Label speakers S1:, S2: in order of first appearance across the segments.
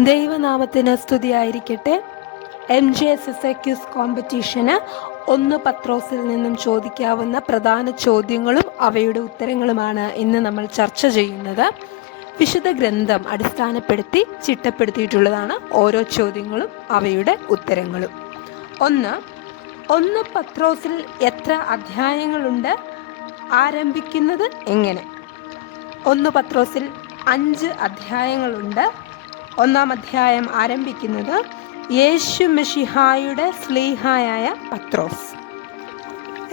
S1: ദൈവനാമത്തിന് സ്തുതിയായിരിക്കട്ടെ. M J S S A quiz കോമ്പറ്റീഷന് ഒന്ന് പത്രോസിൽ നിന്നും ചോദിക്കാവുന്ന പ്രധാന ചോദ്യങ്ങളും അവയുടെ ഉത്തരങ്ങളുമാണ് ഇന്ന് നമ്മൾ ചർച്ച ചെയ്യുന്നത്. വിശുദ്ധ ഗ്രന്ഥം അടിസ്ഥാനപ്പെടുത്തി ചിട്ടപ്പെടുത്തിയിട്ടുള്ളതാണ് ഓരോ ചോദ്യങ്ങളും അവയുടെ ഉത്തരങ്ങളും. ഒന്ന് ഒന്ന് പത്രോസിൽ എത്ര അധ്യായങ്ങളുണ്ട്? ആരംഭിക്കുന്നത് എങ്ങനെ? ഒന്ന് പത്രോസിൽ അഞ്ച് അധ്യായങ്ങളുണ്ട്. ഒന്നാം അധ്യായം ആരംഭിക്കുന്നത് യേശു മെഷിഹായുടെ സ്ലീഹായായ പത്രോസ്.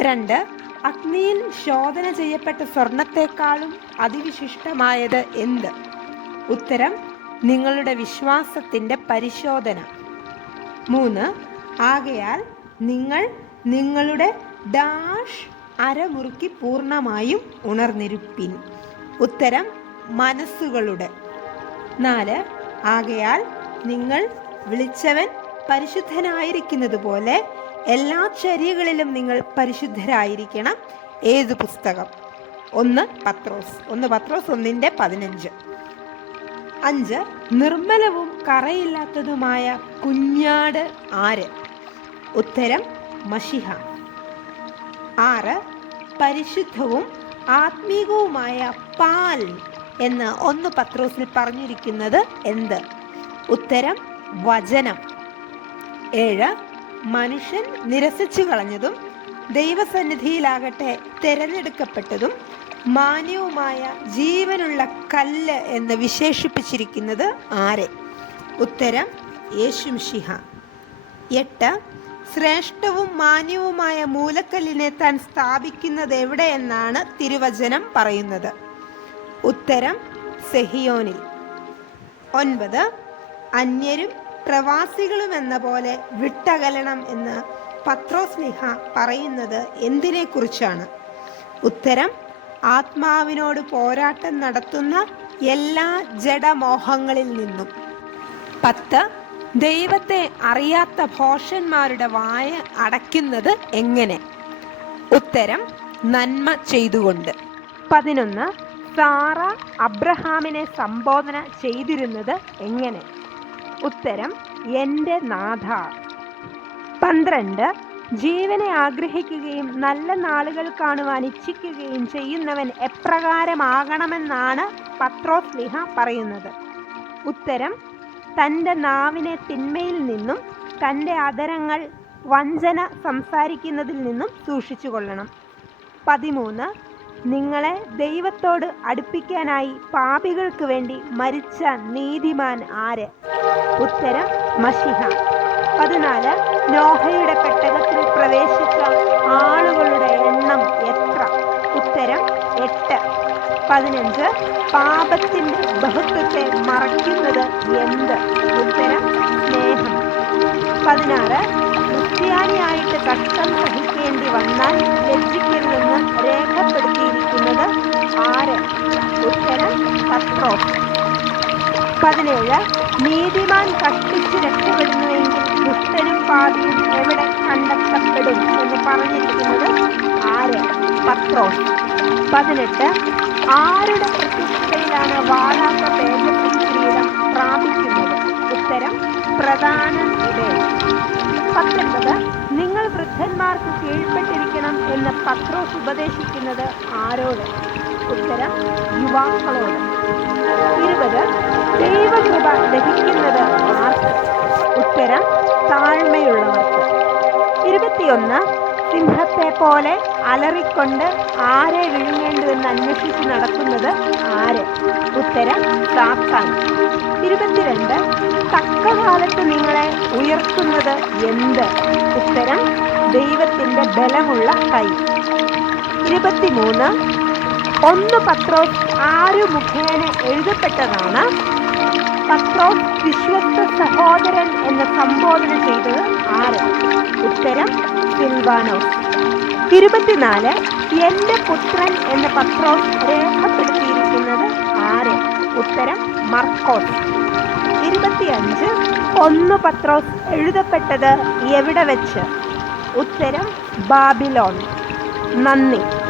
S1: രണ്ട് അഗ്നിയിൽ ശോധന ചെയ്യപ്പെട്ട സ്വർണത്തെക്കാളും അതിവിശിഷ്ടമായത് എന്ത്? ഉത്തരം നിങ്ങളുടെ വിശ്വാസത്തിന്റെ പരിശോധന. മൂന്ന് ആകയാൽ നിങ്ങൾ നിങ്ങളുടെ ഡാഷ് അരമുറുക്കി പൂർണമായും ഉണർന്നിരുപ്പിൻ. ഉത്തരം മനസ്സുകളുടെ. നാല് ആകയാൽ നിങ്ങൾ വിളിച്ചവൻ പരിശുദ്ധനായിരിക്കുന്നത് പോലെ എല്ലാ ചര്യകളിലും നിങ്ങൾ പരിശുദ്ധരായിരിക്കണം. ഏത് പുസ്തകം? ഒന്ന് പത്രോസ്. ഒന്ന് പത്രോസ് ഒന്നിന്റെ പതിനഞ്ച്. അഞ്ച് നിർമ്മലവും കറയില്ലാത്തതുമായ കുഞ്ഞാട് ആര്? ഉത്തരം മഷിഹ. ആറ് പരിശുദ്ധവും ആത്മീകവുമായ പാൽ എന്ന് ഒന്ന് പത്രോസിൽ പറഞ്ഞിരിക്കുന്നത് എന്ത്? ഉത്തരം വചനം. ഏഴ് മനുഷ്യൻ നിരസിച്ചു കളഞ്ഞതും ദൈവസന്നിധിയിലാകട്ടെ തിരഞ്ഞെടുക്കപ്പെട്ടതും മാന്യവുമായ ജീവനുള്ള കല്ല് എന്ന് വിശേഷിപ്പിച്ചിരിക്കുന്നത് ആരെ? ഉത്തരം യേശുംഷിഹ എട്ട് ശ്രേഷ്ഠവും മാന്യവുമായ മൂലക്കല്ലിനെ താൻ സ്ഥാപിക്കുന്നത് എവിടെ എന്നാണ് തിരുവചനം പറയുന്നത്. ഉത്തരം സെഹിയോനിൽ. ഒൻപത് അന്യരും പ്രവാസികളും എന്ന പോലെ വിട്ടകലണം എന്ന് പത്രോസ്നിഹ പറയുന്നത് എന്തിനെക്കുറിച്ചാണ്? ഉത്തരം ആത്മാവിനോട് പോരാട്ടം നടത്തുന്ന എല്ലാ ജഡമോഹങ്ങളിൽ നിന്നും. പത്ത് ദൈവത്തെ അറിയാത്ത ഭോഷന്മാരുടെ വായ അടയ്ക്കുന്നത് എങ്ങനെ? ഉത്തരം നന്മ ചെയ്തുകൊണ്ട്. പതിനൊന്ന് സാറ അബ്രഹാമിനെ സംബോധന ചെയ്തിരുന്നത് എങ്ങനെ? ഉത്തരം എന്റെ നാഥ. പന്ത്രണ്ട് ജീവനെ ആഗ്രഹിക്കുകയും നല്ല നാളുകൾ കാണുവാൻ ഇച്ഛിക്കുകയും ചെയ്യുന്നവൻ എപ്രകാരമാകണമെന്നാണ് പത്രോസ്ലിഹ പറയുന്നത്. ഉത്തരം തന്റെ നാവിനെ തിന്മയിൽ നിന്നും തന്റെ അതരങ്ങൾ വഞ്ചന സംസാരിക്കുന്നതിൽ നിന്നും സൂക്ഷിച്ചു കൊള്ളണം പതിമൂന്ന് നിങ്ങളെ ദൈവത്തോട് അടുപ്പിക്കാനായി പാപികൾക്ക് വേണ്ടി മരിച്ച നീതിമാൻ ആര്? ഉത്തരം മഷിഹ. പതിനാല് നോഹയുടെ പെട്ടകത്തിൽ പ്രവേശിച്ച ആളുകളുടെ എണ്ണം എത്ര? ഉത്തരം എട്ട്. പതിനഞ്ച് പാപത്തിന്റെ ബഹുത്വത്തെ മറയ്ക്കുന്നത് എന്ത്? ഉത്തരം സ്നേഹം. പതിനാറ് ക്രിസ്ത്യാനിയായിട്ട് കഷ്ടം സഹിക്കേണ്ടി വന്നാൽ ലജ്ജിക്കരുതെന്ന് രേഖപ്പെടുത്തിയിരിക്കുന്നത് പതിനേഴ് നീതിമാൻ കഷ്ടിച്ച് രക്ഷപ്പെടുന്നുവെങ്കിൽ ദുഷ്ടനും പാപിയും എവിടെ കണ്ടെത്തപ്പെടും എന്ന് പറഞ്ഞിരിക്കുന്നത് ആര്? പത്രോ പതിനെട്ട് ആരുടെ പ്രത്യക്ഷതയിലാണ് വാഴാത്ത തേജസ്സിൻ കിരീടം പ്രാപിക്കുന്നത്? ഉത്തരം പ്രധാന പത്തൊൻപത് നിങ്ങൾ വൃദ്ധന്മാർക്ക് കീഴ്പ്പെട്ടിരിക്കണം എന്ന് പത്രോസ് ഉപദേശിക്കുന്നത് ആരോട്? ഉത്തരം യുവാക്കളോട്. ഇരുപത് ദൈവകൃപ ലഭിക്കുന്നത് ആർക്ക്? ഉത്തരം താഴ്മയുള്ളവർക്ക്. ഇരുപത്തിയൊന്ന് സിംഹത്തെ പോലെ അലറിക്കൊണ്ട് ആരെ വിഴുങ്ങേണ്ടുവെന്ന് അന്വേഷിച്ച് നടക്കുന്നത് ആര്? ഉത്തരം സാത്താൻ. ഇരുപത്തിരണ്ട് തക്കകാലത്ത് നിങ്ങളെ ഉയർത്തുന്നത് എന്ത്? ഉത്തരം ദൈവത്തിന്റെ ബലമുള്ള കൈ. ഇരുപത്തിമൂന്ന് ഒന്ന് പത്രോസ് ആര് മുഖേന എഴുതപ്പെട്ടതാണ്. പത്രോസ് വിശ്വസ്ത സഹോദരൻ എന്ന് സംബോധന ചെയ്തത് ആര്? ഉത്തരം സിൽവാനോസ്. ഇരുപത്തിനാല് എന്റെ പുത്രൻ എന്ന് പത്രോസ് രേഖപ്പെടുത്തിയിരിക്കുന്നത് ആര്? ഉത്തരം മർക്കോസ്. ഇരുപത്തിയഞ്ച് ഒന്ന് പത്രോസ് എഴുതപ്പെട്ടത് എവിടെ വെച്ച്? ഉത്തരം ബാബിലോൺ. നന്ദി.